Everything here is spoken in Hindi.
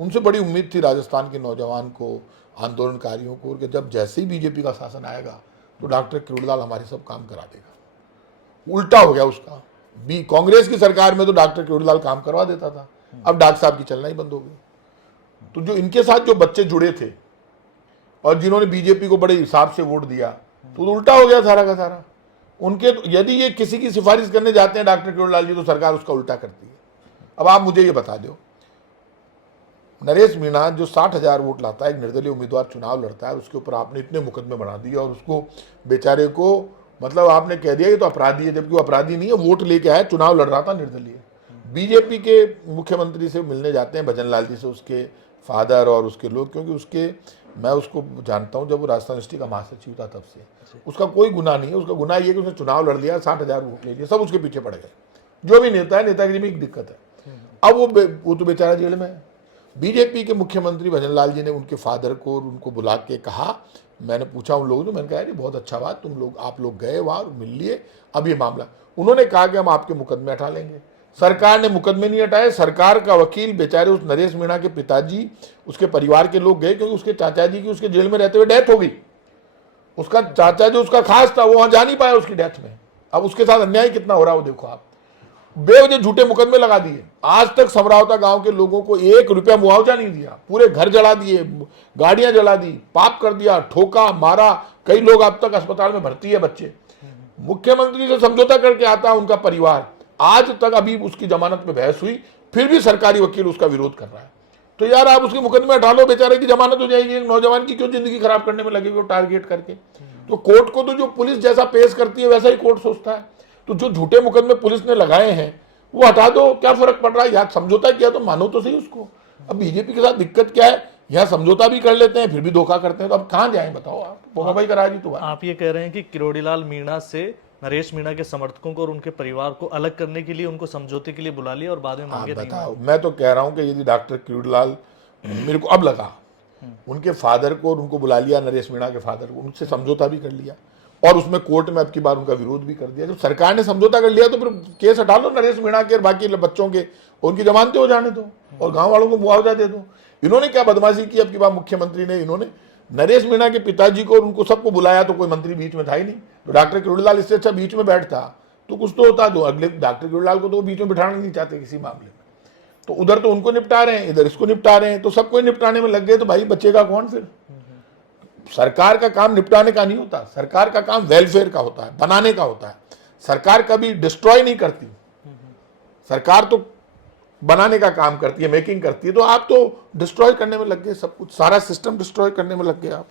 उनसे बड़ी उम्मीद थी राजस्थान के नौजवान को, आंदोलनकारियों को, कि जब जैसे ही बीजेपी का शासन आएगा तो डॉक्टर किरोड़ीलाल हमारे सब काम करा देगा। उल्टा हो गया उसका। कांग्रेस की सरकार में तो डॉक्टर किरोड़ीलाल काम करवा देता था, अब डॉक्टर साहब की चलना ही बंद हो गई। तो जो इनके साथ जो बच्चे जुड़े थे और जिन्होंने बीजेपी को बड़े हिसाब से वोट दिया, तो उल्टा हो गया सारा का सारा। उनके यदि ये किसी की सिफारिश करने जाते हैं डॉक्टर किरोड़ीलाल जी, तो सरकार उसका उल्टा करती है। अब आप मुझे ये बता दो, नरेश मीणा जो 60,000 वोट लाता है, एक निर्दलीय उम्मीदवार चुनाव लड़ता है, उसके ऊपर आपने इतने मुकदमे बना दिए और उसको बेचारे को मतलब आपने कह दिया ये तो अपराधी है, जबकि वो अपराधी नहीं है, वोट लेके आया, चुनाव लड़ रहा था निर्दलीय। बीजेपी के मुख्यमंत्री से मिलने जाते हैं भजन लाल जी से, उसके फादर और उसके लोग, क्योंकि उसके मैं उसको जानता हूं, जब वो राजस्थान यूनिवर्सिटी का महासचिव था तब से। उसका कोई गुनाह नहीं है, उसका गुनाह ये कि उसने चुनाव लड़ लिया, 60,000 वोट ले लिए, सब उसके पीछे पड़ गए। जो भी नेता है, नेतागिरी में एक दिक्कत है। अब वो तो बेचारा जेल में है। बीजेपी के मुख्यमंत्री भजन लाल जी ने उनके फादर को और उनको बुला के कहा, मैंने पूछा उन लोगों से, मैंने कहा ये बहुत अच्छा बात, आप लोग गए वहाँ मिल लिए, अब ये मामला, उन्होंने कहा कि हम आपके मुकदमे हटा लेंगे। सरकार ने मुकदमे नहीं हटाए। सरकार का वकील बेचारे उस नरेश मीणा के पिताजी, उसके परिवार के लोग गए, क्योंकि उसके चाचा जी की उसके जेल में रहते हुए डेथ हो गई। उसका चाचा जो उसका खास था वो वहां जा नहीं पाया उसकी डेथ में। अब उसके साथ अन्याय कितना हो रहा है वो देखो आप। बेवजह झूठे मुकदमे लगा दिए। आज तक समरावता गांव के लोगों को 1 रुपया मुआवजा नहीं दिया, पूरे घर जला दिए, गाड़ियां जला दी, पाप कर दिया, ठोका मारा। कई लोग अब तक अस्पताल में भर्ती है बच्चे। मुख्यमंत्री से समझौता करके आता उनका परिवार, आज तक अभी उसकी जमानत में बहस हुई, फिर भी सरकारी वकील उसका विरोध कर रहा है। तो यार आप उसके मुकदमे हटा लो, बेचारे की जमानत हो जाएगी। एक नौजवान की क्यों जिंदगी खराब करने में लगे हुए टारगेट करके। तो कोर्ट को तो जो पुलिस जैसा पेश करती है वैसा ही कोर्ट सोचता है। तो जो झूठे मुकदमे पुलिस ने लगाए हैं वो हटा दो, क्या फर्क पड़ रहा है। यार समझौता किया तो मानो तो सही उसको। अब बीजेपी के साथ दिक्कत क्या है, यहाँ समझौता भी कर लेते हैं फिर भी धोखा करते हैं, तो अब कहाँ जाएं बताओ आप। पोगा भाई करा जी तो आप ये कह रहे हैं कि किरोड़ीलाल मीणा से नरेश मीणा के समर्थकों को और उनके परिवार को अलग करने के लिए उनको समझौते के लिए बुला लिया और बाद में मांगे नहीं। बताओ, मैं तो कह रहा हूँ कि यदि डॉक्टर किरोड़ीलाल, मेरे को अब लगा उनके फादर को और उनको बुला लिया, नरेश मीणा के फादर को, उनसे समझौता भी कर लिया और उसमें कोर्ट में अब की बार उनका विरोध भी कर दिया। जब सरकार ने समझौता कर लिया तो फिर केस हटा लो नरेश मीणा के और बाकी बच्चों के, उनकी जमानतें हो जाने दो और गांव वालों को मुआवजा दे दो। इन्होंने क्या बदमाशी की अब की बार मुख्यमंत्री ने, इन्होंने नरेश मीणा के पिताजी को और उनको सबको बुलाया तो कोई मंत्री बीच में था ही नहीं। तो डॉक्टर किरोड़ीलाल इससे अच्छा बीच में बैठता तो कुछ तो होता। तो अगले डॉक्टर किरोड़ीलाल को तो बीच में बिठाना नहीं चाहते किसी मामले में। तो उधर तो उनको निपटा रहे हैं, इधर इसको निपटा रहे हैं, तो सबको निपटाने में लग गए, तो भाई बचेगा कौन फिर। सरकार का काम निपटाने का नहीं होता, सरकार का काम वेलफेयर का होता है, बनाने का होता है। सरकार कभी डिस्ट्रॉय नहीं करती, सरकार तो बनाने का काम करती है, मेकिंग करती है। तो आप तो डिस्ट्रॉय करने में लग गए, सब कुछ सारा सिस्टम डिस्ट्रॉय करने में लग गए आप।